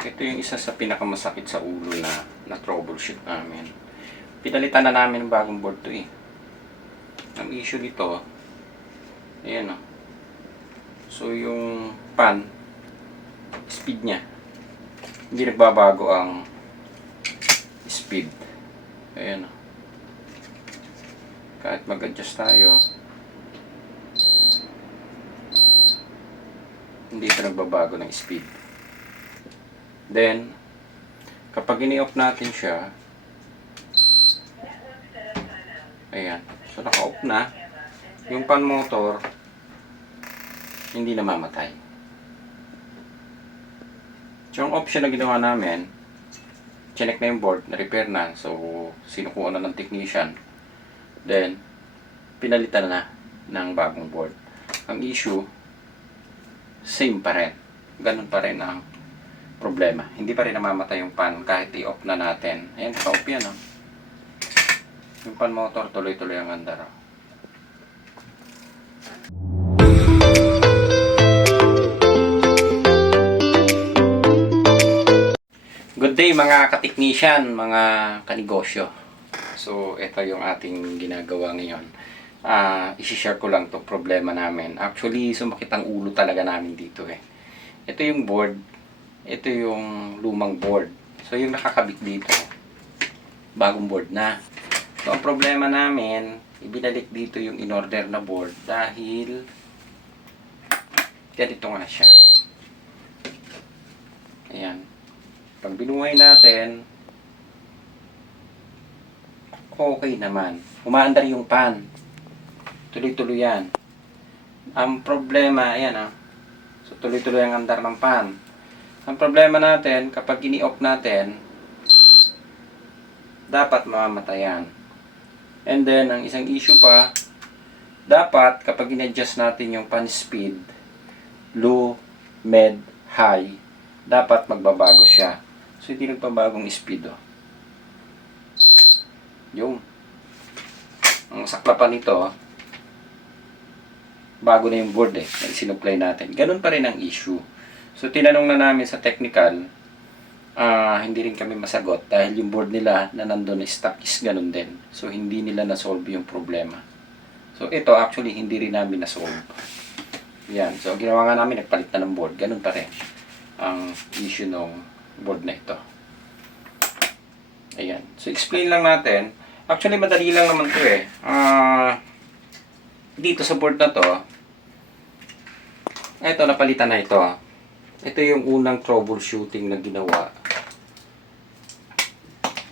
Ito yung isa sa pinakamasakit sa ulo na troubleshoot namin. Pinalitan na namin ng bagong board to eh. Ang issue nito, ayan o. So yung pan, speed niya, hindi nagbabago ang speed. Ayan o. Kahit mag-adjust tayo, hindi ito nagbabago ng speed. Then, kapag ini-off natin siya, ayan, so naka-off na, yung pan motor, hindi na mamatay. So, yung option na ginawa namin, chinek na yung board, na-repair na, so sinukuha na ng technician. Then, pinalitan na ng bagong board. Ang issue, same pa rin. Ganun pa rin ang problema. Hindi pa rin namamatay yung pan kahit i-off na natin. Ayan, naka-off yan. Oh. Yung pan motor, tuloy-tuloy ang andar. Oh. Good day mga ka-technician, mga kanegosyo. So, ito yung ating ginagawa ngayon. I-share ko lang itong problema namin. Actually, sumakit ang ulo talaga namin dito eh. Ito yung board. Ito yung lumang board. So, yung nakakabit dito, bagong board na. So, ang problema namin, ibinalik dito yung in-order na board dahil ganito nga siya. Ayan. Pag binuhay natin, okay naman. Umaandar yung pan. Tuloy-tuloy yan. Ang problema, ayan ah. So, tuloy-tuloy ang andar ng pan. Ang problema natin, kapag ini-off natin, dapat mamamatayan. And then, ang isang issue pa, dapat kapag in-adjust natin yung pan speed, low, med, high, dapat magbabago siya. So, hindi nagpabagong speed. Oh. Yung ang saklapan nito, bago na yung board eh, sinupply natin. Ganun pa rin ang issue. So, tinanong na namin sa technical, hindi rin kami masagot dahil yung board nila na nandun na stock is ganun din. So, hindi nila na-solve yung problema. So, ito actually hindi rin namin na-solve. Yan. So, ginawa nga namin, nagpalit na ng board. Ganun pa rin ang issue ng board na ito. Ayan. So, explain lang natin. Actually, madali lang naman ito eh. Dito sa board na to, ito, napalitan na ito. Ito yung unang troubleshooting na ginawa.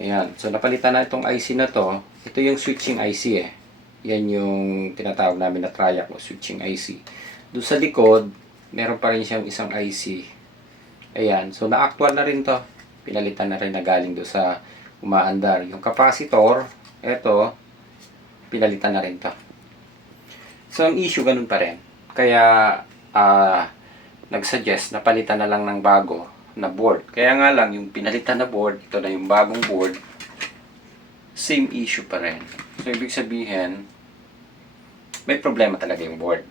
Ayan. So, napalitan na itong IC na to. Ito yung switching IC eh. Yan yung tinatawag namin na triac o switching IC. Doon sa likod, meron pa rin siyang isang IC. Ayan. So, na-actual na rin to. Pinalitan na rin na galing doon sa umaandar. Yung capacitor, ito, pinalitan na rin to. So, ang issue ganun pa rin. Kaya, nag-suggest na palitan na lang ng bago na board. Kaya nga lang, yung pinalitan na board, ito na yung bagong board, same issue pa rin. So, ibig sabihin, may problema talaga yung board.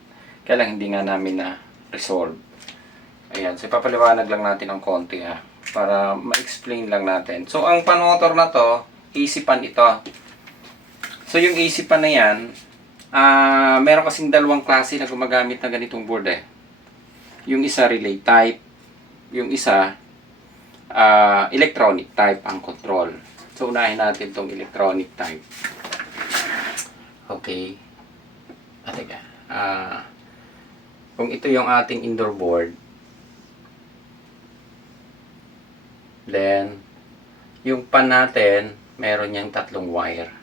Kaya lang, hindi nga namin na-resolve. Ayan, so ipapaliwanag lang natin ng konti ha, para ma-explain lang natin. So, ang pan motor na to, AC pan ito. So, yung AC pan na yan, meron kasing dalawang klase na gumagamit na ganitong board eh. Yung isa relay type, yung isa electronic type ang control. So, unahin natin tong electronic type. Okay. Teka. Kung ito yung ating indoor board, then, yung pan natin, meron niyang tatlong wire.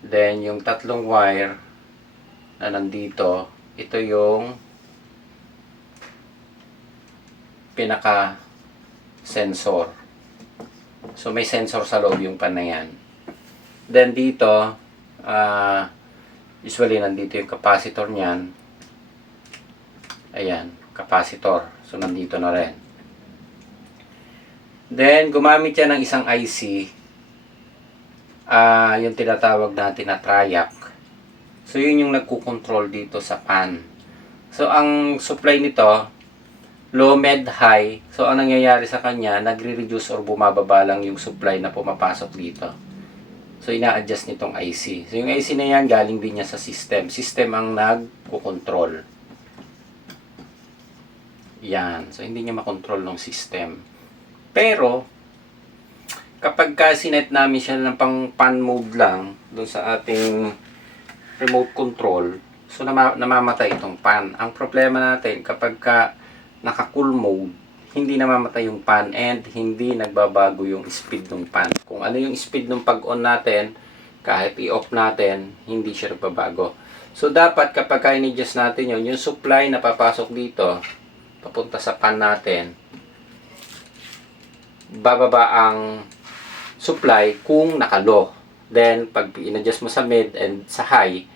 Then, yung tatlong wire na nandito, ito yung pinaka sensor. So, may sensor sa loob yung pan na yan. Then, dito, usually, nandito yung capacitor niyan. Ayan, capacitor. So, nandito na rin. Then, gumamit siya ng isang IC. Yung tinatawag natin na triac. So, yun yung nagkukontrol dito sa pan. So, ang supply nito, low, med, high. So, ang nangyayari sa kanya, nagre-reduce or bumababa lang yung supply na pumapasok dito. So, ina-adjust nitong IC. So, yung IC na yan, galing din niya sa system. System ang nagko-control. Yan. So, hindi niya makontrol ng system. Pero, kapag sinet namin siya ng pang pan mode lang, doon sa ating remote control, so namamatay itong pan. Ang problema natin, kapag naka-cool mode, hindi namamatay yung pan and hindi nagbabago yung speed ng pan. Kung ano yung speed ng pag-on natin, kahit i-off natin, hindi siya nagbabago. So, dapat kapag in-adjust natin yun, yung supply na papasok dito, papunta sa pan natin, bababa ang supply kung naka-low. Then, pag in-adjust mo sa mid and sa high,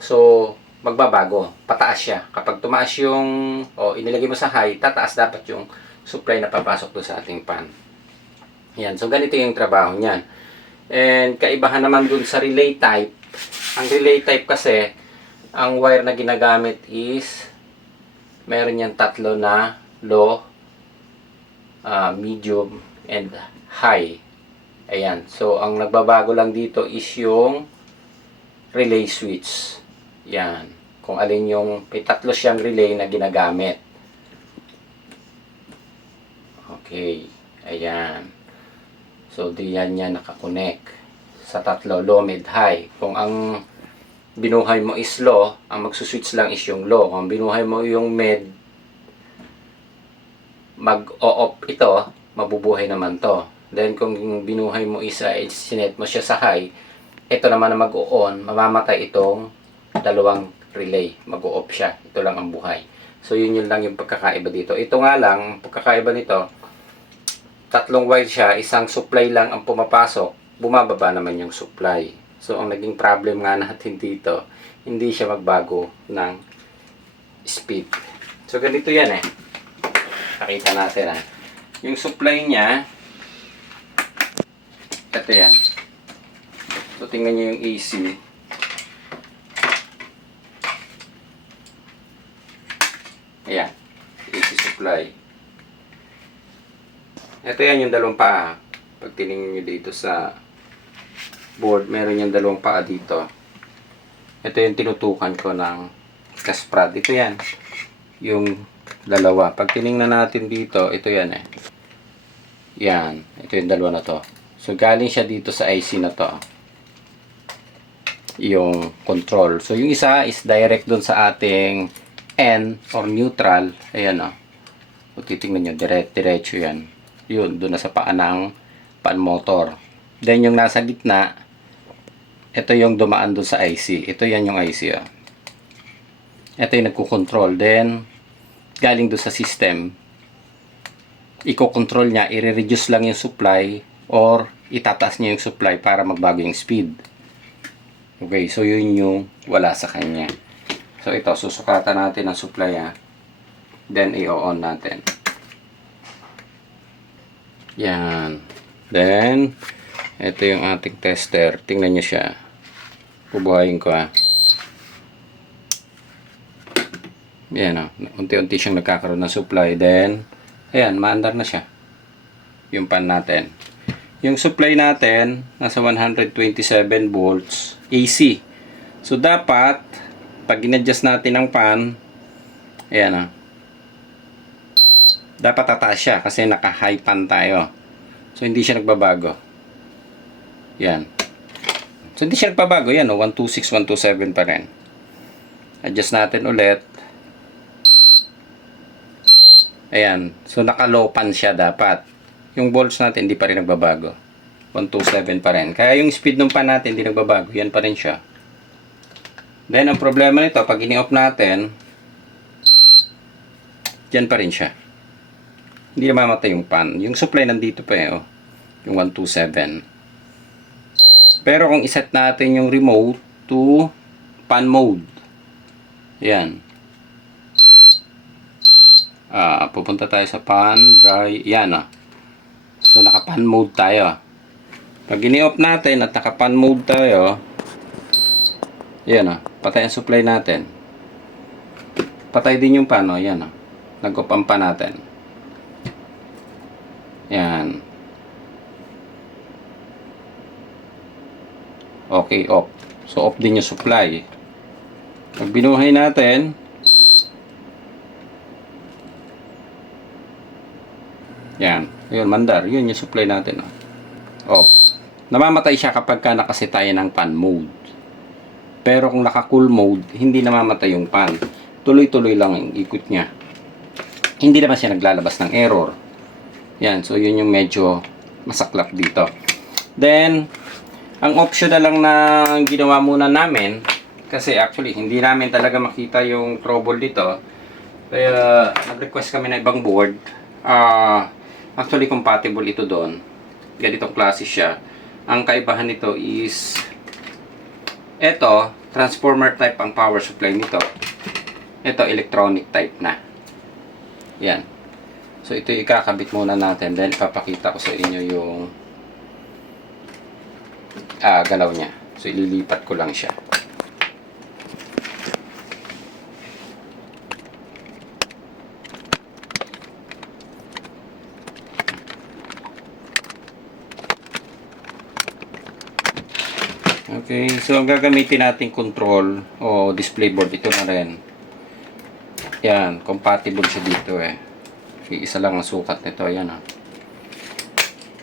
so, magbabago. Pataas siya. Kapag tumaas yung, inilagay mo sa high, tataas dapat yung supply na papasok doon sa ating pan. Yan. So, ganito yung trabaho niyan. And, kaibahan naman dun sa relay type. Ang relay type kasi, ang wire na ginagamit is, meron yan tatlo na low, medium, and high. Ayan. So, ang nagbabago lang dito is yung relay switch. Yan. Kung alin yung, may tatlo siyang relay na ginagamit. Okay. Ayan. So, diyan niya nakakonect sa tatlo, low, mid, high. Kung ang binuhay mo is low, ang magsuswitch lang is yung low. Kung binuhay mo yung mid, mag-o-off ito, mabubuhay naman to. Then, kung binuhay mo isa, sinet mo siya sa high, ito naman na mag-o-on, mamamatay itong dalawang relay. Mag-o-off siya. Ito lang ang buhay. So, yun lang yung pagkakaiba dito. Ito nga lang, pagkakaiba nito, tatlong wire siya, isang supply lang ang pumapasok, bumababa naman yung supply. So, ang naging problem nga natin dito, hindi siya magbago ng speed. So, ganito yan eh. Pakita natin yung supply niya, ito yan. So, tingnan nyo yung AC. Ayan. AC supply. Ito yan yung dalawang paa. Pag tinignan nyo dito sa board, meron yung dalawang paa dito. Ito yung tinutukan ko ng kasprad. Ito yan. Yung dalawa. Pag tinignan natin dito, ito yan eh. Yan. Ito yung dalawa na to. So, galing siya dito sa IC na to. Yung control. So, yung isa is direct dun sa ating N or neutral. Ayan o. So, titingnan nyo. Diretso yan. Yun. Dun na sa paa ng pan motor. Then, yung nasa gitna, ito yung dumaan dun sa IC. Ito yan yung IC o. Ito yung nagkukontrol. Then, galing dun sa system. Iko-control niya, i-reduce lang yung supply or itataas niya yung supply para magbago yung speed. Okay, so yun yung wala sa kanya. So ito, susukatan natin ang supply then i-on natin. Yan. Then, ito yung ating tester. Tingnan nyo siya. Bubuhayin ko Yan unti-unti siyang nagkakaroon ng supply. Then, ayan, maandar na siya. Yung pan natin. Yung supply natin, nasa 127 volts AC. So, dapat, pag in-adjust natin ang pan, ayan dapat tataas siya kasi naka-high pan tayo. So, hindi siya nagbabago. Yan. So, hindi siya nagbabago. Yan, 126, 127 pa rin. Adjust natin ulit. Ayan. So, naka-low pan siya dapat. Yung volts natin, hindi pa rin nagbabago. 127 pa rin. Kaya yung speed ng pan natin, hindi nagbabago. Yan pa rin siya. Then, ang problema nito, pag ini-off natin, dyan pa rin siya. Hindi na mamatay yung pan. Yung supply nandito pa yung 127. Pero kung iset natin yung remote to pan mode. Yan. Pupunta tayo sa pan, dry, yan So, naka-pan mode tayo. Pag ini-off natin at naka-pan mode tayo, yan patay ang supply natin. Patay din yung pan, yan Nag-off ang pan natin. Yan. Okay, off. So, off din yung supply. Pag binuhay natin, yan. Yun, mandar. Yun yung supply natin. Off. Namamatay siya kapag ka nakaset tayo ng pan mode. Pero kung naka-cool mode, hindi namamatay yung pan. Tuloy-tuloy lang yung ikot niya. Hindi naman siya naglalabas ng error. Yan. So, yun yung medyo masaklap dito. Then, ang option na lang na ginawa muna namin, kasi actually, hindi namin talaga makita yung trouble dito. Kaya, nag-request kami ng ibang board. Actually, compatible ito doon. Ganitong klase siya. Ang kaibahan nito is, ito, transformer type ang power supply nito. Ito, electronic type na. Yan. So, ito ikakabit muna natin. Then, ipapakita ko sa inyo yung galaw niya. So, ililipat ko lang siya. Okay. So, ang gagamitin nating control o display board, ito na rin. Yan. Compatible siya dito eh. Isa lang ang sukat nito. Yan ah.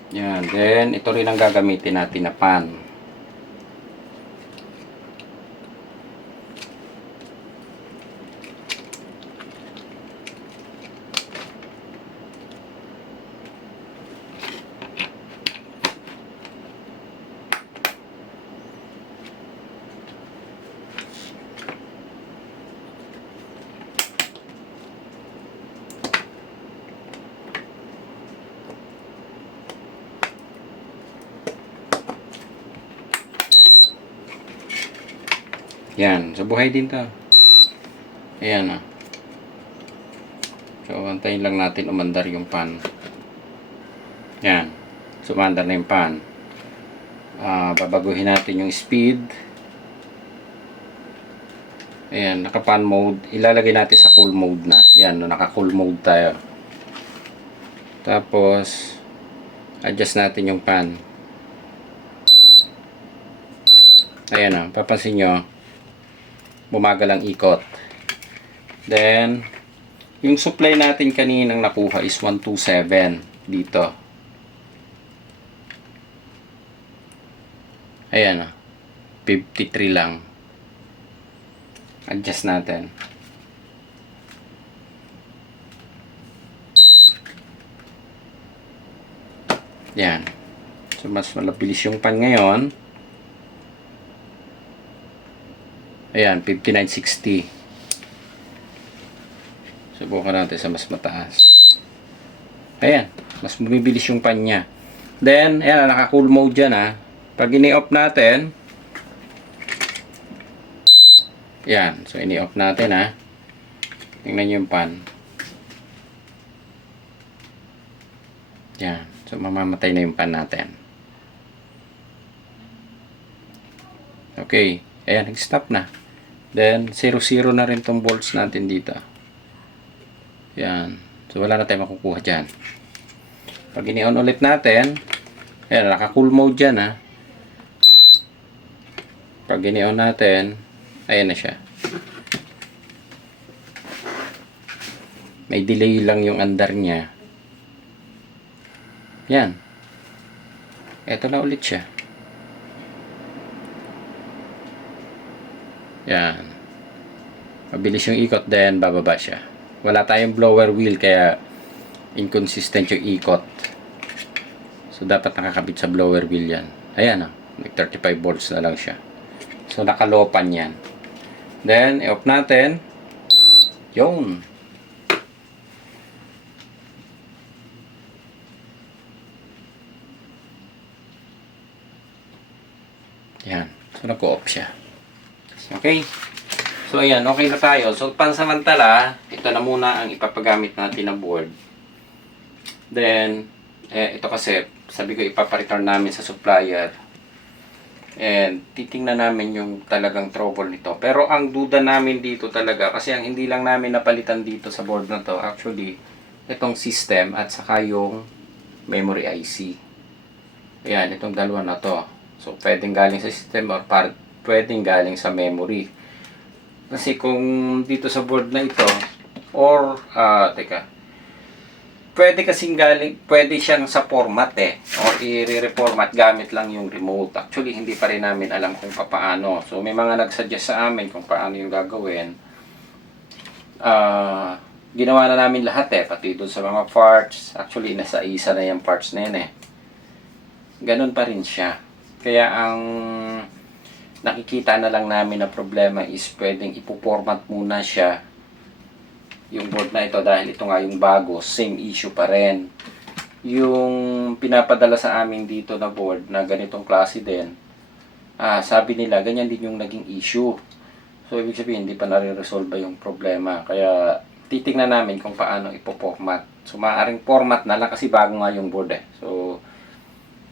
Yan. Then, ito rin ang gagamitin natin na pan. Yan. So, buhay din to. Ayan ah. So, antayin lang natin umandar yung pan. Yan. So, umandar na yung pan. Babaguhin natin yung speed. Ayan. Naka-pan mode. Ilalagay natin sa cool mode na. Yan. Naka-cool mode tayo. Tapos, adjust natin yung pan. Ayan ah. Papansin nyo, bumagal ang ikot. Then, yung supply natin kaninang nakuha is 127 dito. Ayan o. 53 lang. Adjust natin. Yan. So, mas malabilis yung pan ngayon. Ayan, 5960. Subukan natin sa mas mataas. Ayan, mas bumibilis yung pan niya. Then, ayan, naka-cool mode dyan ha. Pag ini-off natin, ayan, so ini-off natin ha. Tingnan nyo yung pan. Ayan, so mamamatay na yung pan natin. Okay, ayan, nag-stop na. Then, 0-0 na rin tong volts natin dito. Yan. So, wala na tayong makukuha dyan. Pag ini-on ulit natin, ayan, naka-cool mode dyan, ha. Pag ini-on natin, ayan na siya. May delay lang yung andar niya. Yan. Eto na ulit siya. Yan. Mabilis yung ikot, then bababa siya. Wala tayong blower wheel, kaya inconsistent yung ikot. So, dapat nakakabit sa blower wheel yan. Ayan, nag 35 volts na lang siya. So, nakalopan yan. Then, i-off natin. Yun. Yan. So, nag-off siya. Okay. So, ayan. Okay na tayo. So, pansamantala, ito na muna ang ipapagamit natin na board. Then, ito kasi, sabi ko ipapareturn namin sa supplier. And titingnan namin yung talagang trouble nito. Pero ang duda namin dito talaga, kasi ang hindi lang namin napalitan dito sa board na to, actually, itong system at saka yung memory IC. Ayan, itong dalawa na to. So, pwedeng galing sa system or pwedeng galing sa memory. Kasi kung dito sa board na ito, or, pwede kasing galing, pwede siyang sa format or i-reformat gamit lang yung remote. Actually, hindi pa rin namin alam kung paano. So, may mga nagsuggest sa amin kung paano yung gagawin. Ginawa na namin lahat pati doon sa mga parts. Actually, nasa isa na yung parts na yun Ganun pa rin siya. Kaya ang nakikita na lang namin na problema is pwedeng ipo-format muna siya yung board na ito dahil ito nga yung bago, same issue pa rin. Yung pinapadala sa amin dito na board na ganitong klase din, sabi nila ganyan din yung naging issue. So ibig sabihin hindi pa nare-resolve yung problema. Kaya titingnan namin kung paano ipo-format. So maaaring format na lang kasi bago nga yung board So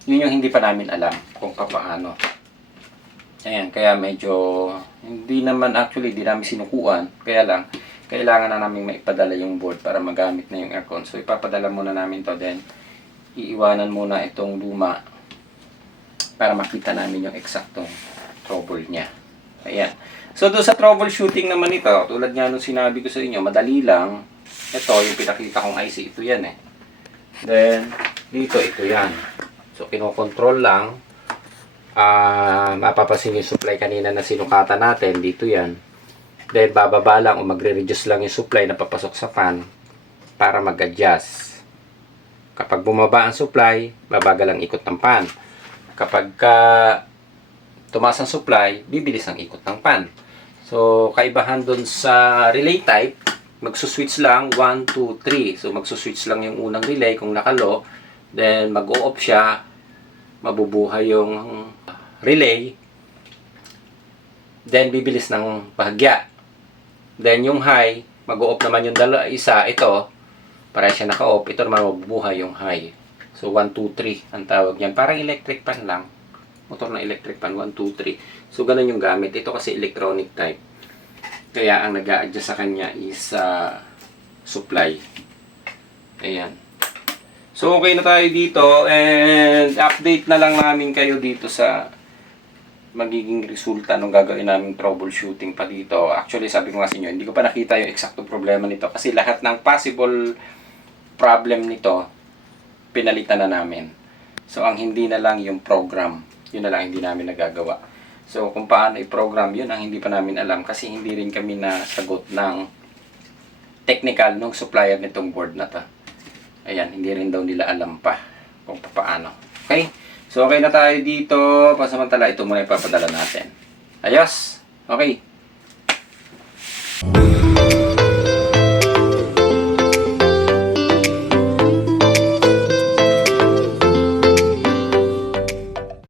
yun yung hindi pa namin alam kung paano. Ayan, kaya medyo hindi naman actually, hindi namin sinukuan. Kaya lang, kailangan na namin maipadala yung board para magamit na yung aircon. So, ipapadala muna namin to then iiwanan muna itong luma para makita namin yung eksaktong trouble niya. Ayan. So, doon sa troubleshooting naman ito, tulad nga nung sinabi ko sa inyo, madali lang. Ito, yung pinakita kong IC, ito yan Then, dito, ito yan. So, kinokontrol lang. Mapapasin yung supply kanina na sinukatan natin, dito yan. Then bababa lang o magre-reduce lang yung supply na papasok sa fan para mag-adjust. Kapag bumaba ang supply, babagal ang ikot ng fan. Kapag tumaas ang supply, bibilis ang ikot ng fan. So kaibahan dun sa relay type, magsuswitch lang 1, 2, 3. So magsuswitch lang yung unang relay kung naka-low, then mag-o-off siya, mabubuhay yung relay, then bibilis ng bahagya. Then yung high, mag-o-off naman yung isa, ito, para siya naka-off, ito naman mabubuhay yung high. So 1, 2, 3 ang tawag niyan. Parang electric fan lang. Motor na electric fan, 1, 2, 3. So ganun yung gamit. Ito kasi electronic type. Kaya ang nag-a-adjust sa kanya is supply. Ayan. So okay na tayo dito and update na lang namin kayo dito sa magiging resulta nung gagawin namin troubleshooting pa dito. Actually, sabi ko nga sa inyo, hindi ko pa nakita yung eksaktong problema nito kasi lahat ng possible problem nito, pinalitan na namin. So, ang hindi na lang yung program. Yun na lang hindi namin nagagawa. So, kung paano i-program, yun ang hindi pa namin alam kasi hindi rin kami nasagot ng technical nung supplier nitong board na to. Ayan, hindi rin daw nila alam pa kung paano. Okay? So, okay na tayo dito. Pasamantala, ito muna ipapadala natin. Ayos! Okay.